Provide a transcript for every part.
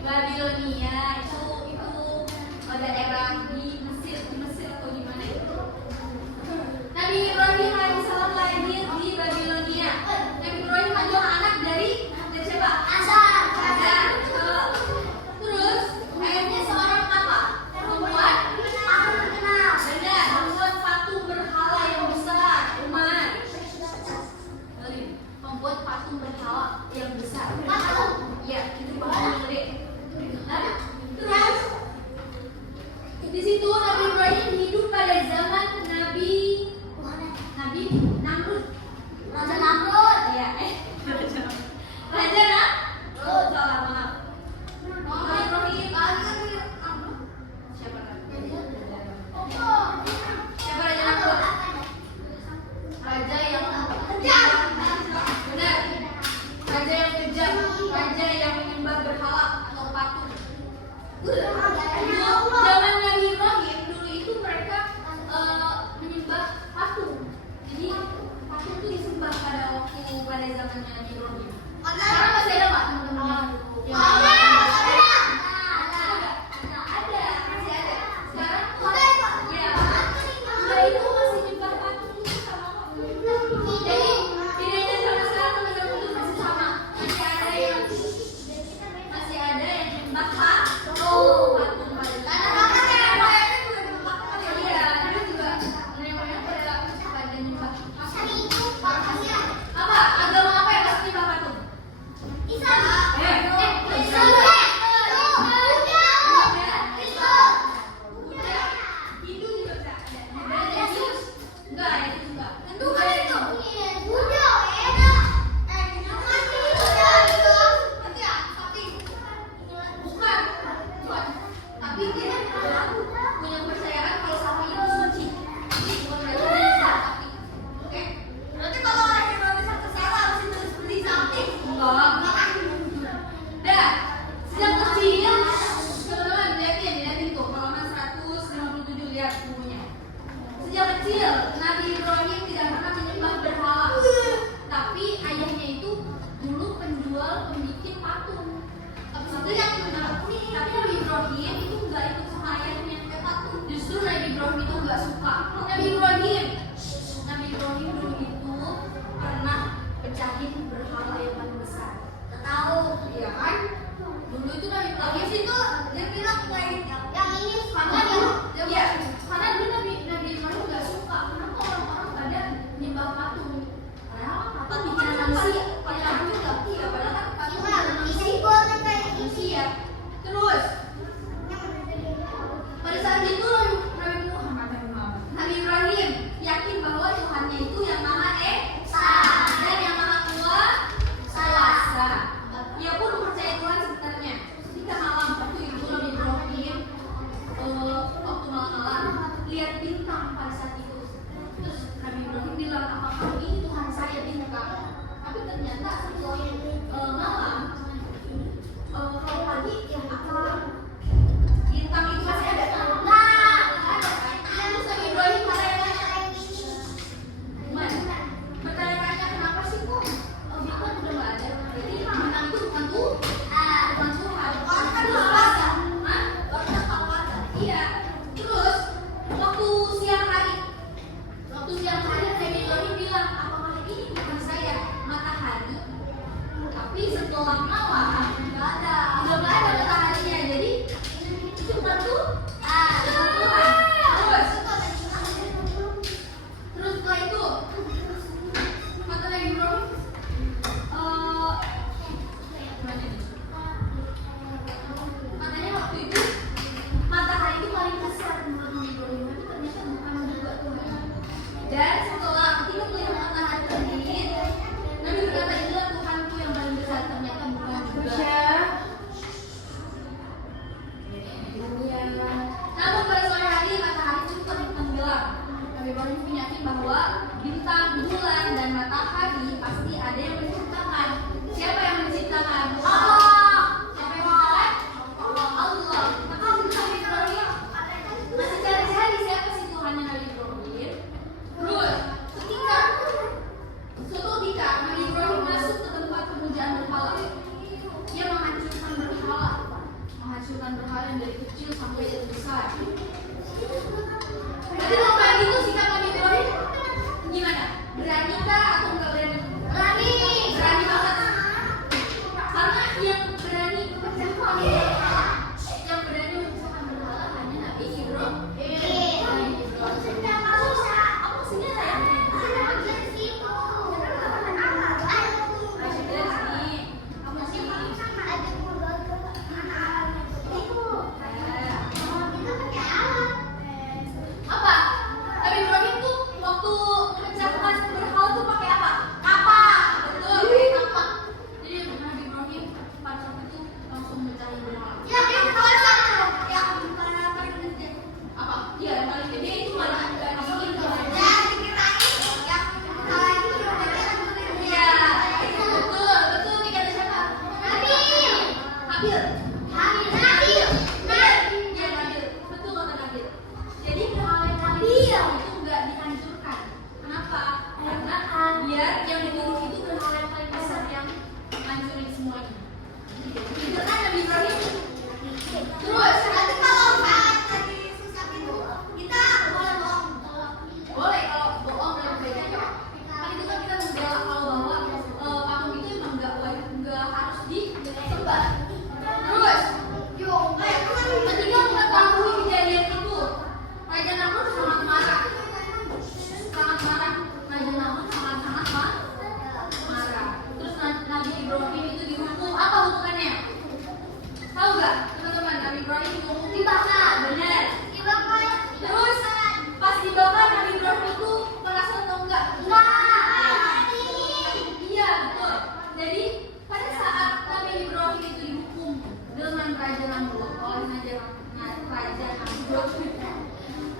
Babilonia itu daerah di Mesir atau di mana itu. Nabi Ibrahim alaihissalam lahir di Babilonia. Nabi Ibrahim adalah anak dari siapa? Azar. Terus ayahnya seorang apa? Membuat patung terkenal. Benar, membuat patung berhala yang besar. Umar. Membuat patung berhala yang besar. Patung. Ya, itu patung gede. Terus di situ meninggalkan berhala yang dari kecil sampai yang besar. Jadi kalau kayak gitu sikap Nabi Ibrahim gimana? Berani kah atau enggak berani? Berani banget. Karena yang berani memecahkan berhala hanya Nabi Ibrahim. Apa? Nabi Ibrahim tuh waktu memecahkan berhala tuh pakai apa? Kapak. Betul, pakai kapak. Jadi Nabi Ibrahim pada saat itu langsung mecahin berhala. Apa? Iya, yang paling gede itu malah nggak dibikin tuh. Iya, betul nih kata siapa? Habil. Iya, Nabil. Betul kata Nabil. Jadi berhala yang paling besar itu nggak dihancurkan. Kenapa? Karena biar yang dibunuh itu berhala yang paling besar yang hancurin semuanya. Itu kan Nabi Ibrahim. Terus boleh kalau bohong dalam kebaikan. Kan itu kan kita membela kalau bahwa patung itu emang nggak harus disembah. Terus ketika mengetahui kejadian itu, Raja Namrud sangat marah. Raja Namrud sangat marah. Terus Nabi Ibrahim itu dihukum. Apa hukumannya? Tahu nggak teman-teman? Nabi Ibrahim dihukum dibakar. Benar. Terus pas dibakar Nabi Ibrahim itu merasa atau enggak? Iya, betul. Jadi pada saat Nabi Ibrahim itu dihukum dengan Raja Namrud oleh Raja Namrud.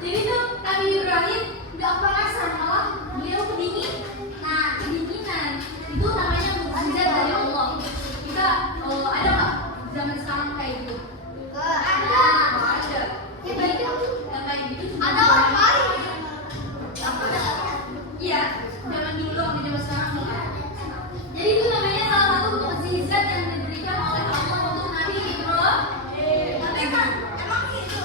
Jadi tuh Nabi Ibrahim nggak perasan, malah beliau kedingin. Nah, kedinginan itu namanya mukjizat dari Allah. Kita ada nggak zaman sekarang kayak gitu? Ada. Jadi yang kayak gitu cuma iya, zaman dulu doang, di zaman sekarang enggak. Jadi itu namanya salah satu mukjizat yang diberikan oleh Allah untuk Nabi Ibrahim. Tapi kan emang gitu.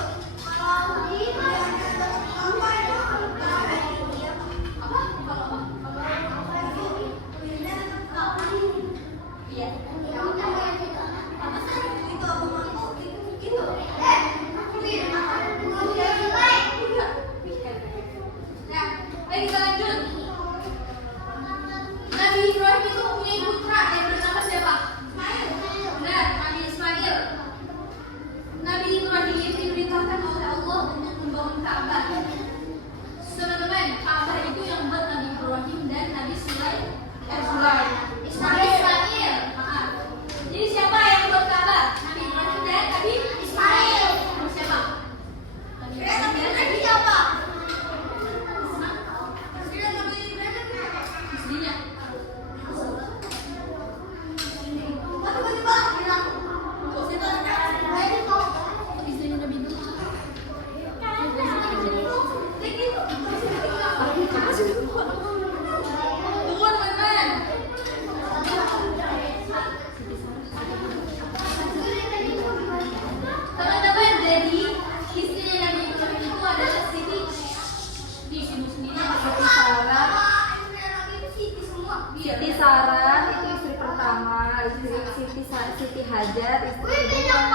Iya. Nah, ayo kita lanjut. Nabi Ibrahim itu mempunyai putra yang bernama siapa? Benar, Nabi Ismail. Nabi Ibrahim ini diperintahkan oleh Allah untuk membangun Ka'bah. Teman-teman, Ka'bah itu yang buat Nabi Ibrahim dan Nabi Ismail. Maaf. Jadi siapa yang buat Ka'bah? Nabi Ibrahim dan Nabi Ismail. Siapa? Nabi Ibrahim dan Nabi siapa? Istrinya. Istrinya Nabi dulu. Tunggu teman-teman. Teman-teman, jadi istrinya Nabi Ibrahim itu adalah Siti. Di sini Siti Sarah. Siti Sarah itu istri pertama, Siti Hajar istri kedua.